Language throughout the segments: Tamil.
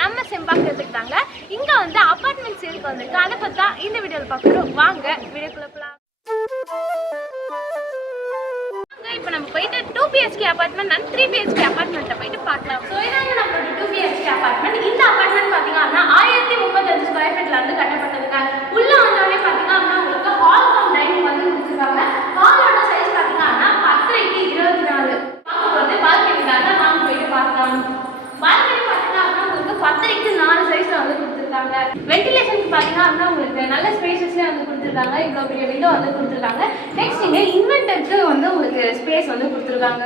நம்ம செம்பாக்கத்துக்கு தாங்க இங்க வந்து அபார்ட்மெண்ட் சேலுக்கு வந்திருக்கு. அதை பத்தி தான் இந்த வீடியோல பார்க்குறோம். வாங்க வீடியோக்குள்ள போலாம். இப்போ நம்ம போயிட்டு 2 BHK அபார்ட்மெண்ட் அண்ட் 3 BHK அபார்ட்மெண்ட்டை போயிட்டு பார்க்கலாம். ஸோ இதாங்க நம்மளோட 2 BHK அபார்ட்மெண்ட். இந்த அபார்ட்மெண்ட் பார்த்தீங்கன்னா 1035 ஸ்கொயர் ஃபீட்ல வந்து கட்டப்பட்டதுங்க. உள்ள வந்தோடனே பார்த்தீங்கன்னா உங்களுக்கு ஹால் கம் டைனிங் வந்து கொடுத்துருக்காங்க. ஹாலோட சைஸ் பார்த்தீங்கன்னா 10க்கு 24. பார்க்க போகிறது பால்கனி தாங்க. வாங்க போயிட்டு பார்க்கலாம். பால்கனி பார்த்தீங்கன்னா உங்களுக்கு 10க்கு 4 சைஸ்ல வந்து கொடுத்துருக்காங்க. வென்டிலேஷனுக்கு பார்த்தீங்கன்னா உங்களுக்கு நல்ல ஸ்பேசஸ்லேயே வந்து கொடுத்துருக்காங்க. இவ்வளோ பெரிய விண்டோ வந்து கொடுத்துருக்காங்க. நெக்ஸ்ட் இங்கே இன்வெர்டருக்கு வந்து உங்களுக்கு ஸ்பேஸ் வந்து கொடுத்துருக்காங்க.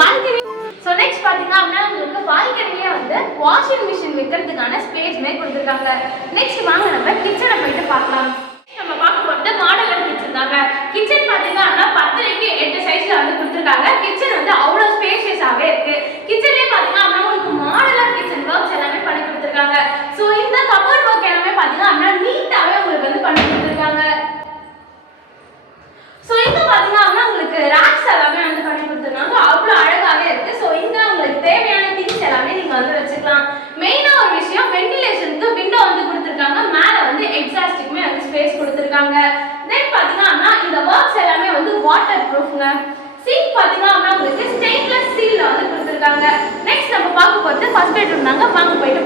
பால்கனி ஸோ நெக்ஸ்ட் பார்த்தீங்கன்னா உங்களுக்கு பால்கனிலே வந்து வாஷிங் மிஷின் வைக்கிறதுக்கான ஸ்பேஸ்மே கொடுத்துருக்காங்க. நெக்ஸ்ட் வாங்க நம்ம கிச்சனை போயிட்டு பார்க்கலாம். நம்ம பார்க்க போகிறது மாடலர் கிச்சன் தாங்க. கிச்சன் பார்த்தீங்கன்னா 10க்கு 8 சைஸ்ல வந்து கொடுத்துருக்காங்க. கிச்சன் வந்து அவ்வளோ ஸ்பேஷியஸாகவே இருக்கு. கிச்சன்லேயே பார்த்தீங்கன்னா உங்களுக்கு மாடலர் கிச்சன் ஒர்க்ஸ் எல்லாமே பண்ணி கொடுத்துருக்காங்க. ஸோ இந்த கபோர்ட் ஒர்க் எல்லாமே பார்த்தீங்கன்னா நீட்டாகவே உங்களுக்கு வந்து பண்ணி கொடுத்துருக்காங்க. ஸோ இங்க பார்த்தீங்கன்னா உங்களுக்கு ரேக்ஸ் எல்லாமே வந்து பண்ணி கொடுத்துருக்காங்க. அவ்வளோ அழகாகவே இருக்கு. ஸோ இங்க உங்களுக்கு தேவையான திங்ஸ் எல்லாமே நீங்க வந்து வச்சுக்கலாம். மெயினாக ஒரு விஷயம் வென்டிலேஷனுக்கு விண்டோ வந்து கொடுத்துருக்காங்க. மேலே வந்து எக்ஸாஸ்டுக்குமே வந்து ஸ்பேஸ் கொடுத்துருக்காங்க. தென் பார்த்தீங்கன்னா இந்த ஒர்க்ஸ் எல்லாமே வந்து வாட்டர் ப்ரூஃப்ங்க. சிங்க் பார்த்தீங்கன்னா உங்களுக்கு ஸ்டெயின்லெஸ் ஸ்டீல்ல வந்து கொடுத்துருக்காங்க. நெக்ஸ்ட் நம்ம பார்க்க போகிறது ஃபர்ஸ்ட் பெட்ரூம் தாங்க. வாங்க போயிட்டு